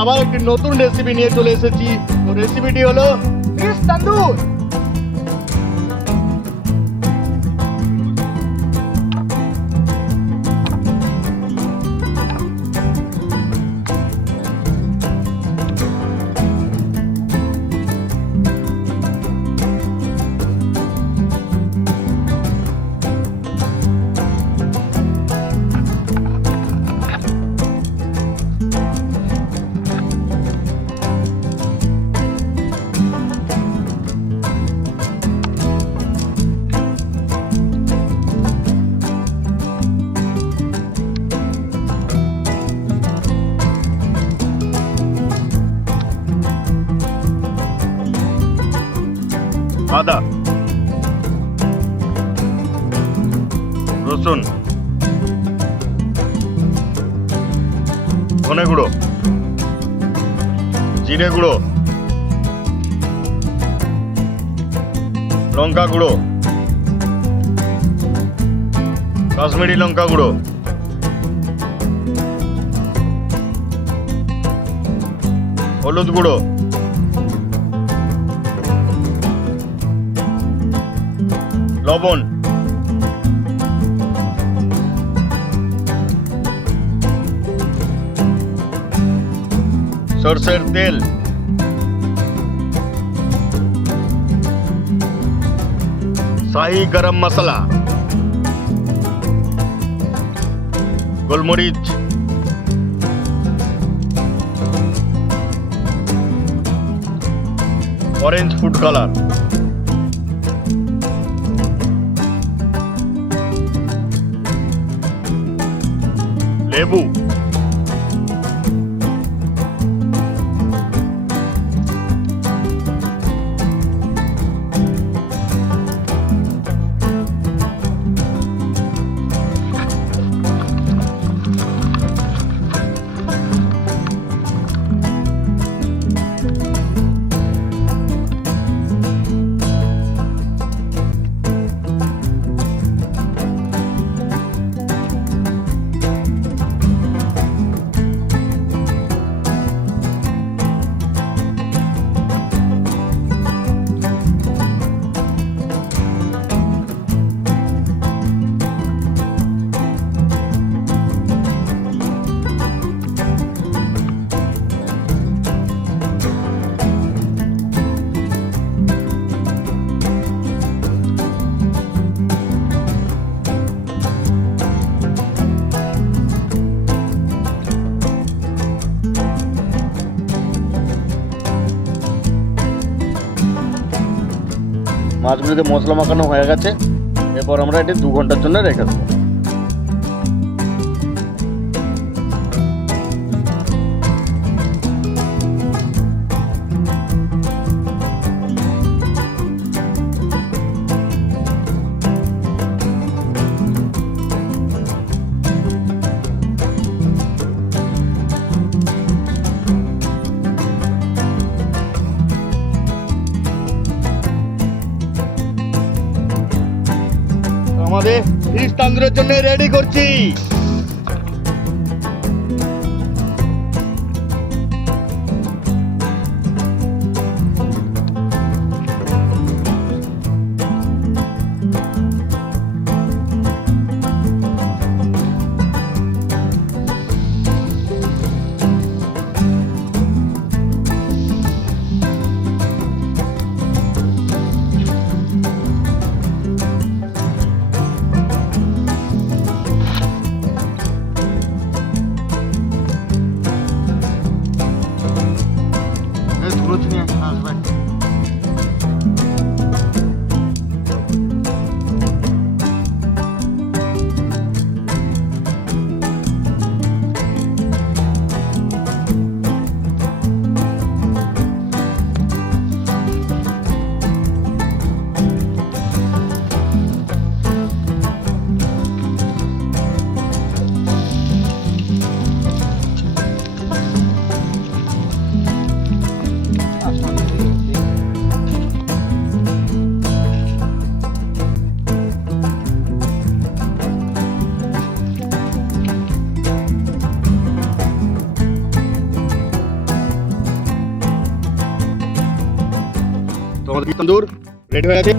আবার একটি নতুন রেসিপি নিয়ে চলে এসেছি। তো রেসিপিটি হলো ফিশ তন্দুর। আদা, রসুন, ধনে গুঁড়ো, জিরে গুঁড়ো, লঙ্কা গুঁড়ো, কাশ্মীরি লঙ্কা গুঁড়ো, হলুদ গুঁড়ো, লবণ, সরষের তেল, শাহি গরম মশলা, গোলমরিচ, অরেঞ্জ ফুড কালার, লেবু, মাছগুলিতে মশলা মাখানো হয়ে গেছে। এরপর আমরা এটি 2 ঘন্টার জন্য রেখে দেবো। আমাদের ফিশ তন্দুরের জন্য রেডি করছি। আমাদের তন্দুর রেডি হয়ে আছে।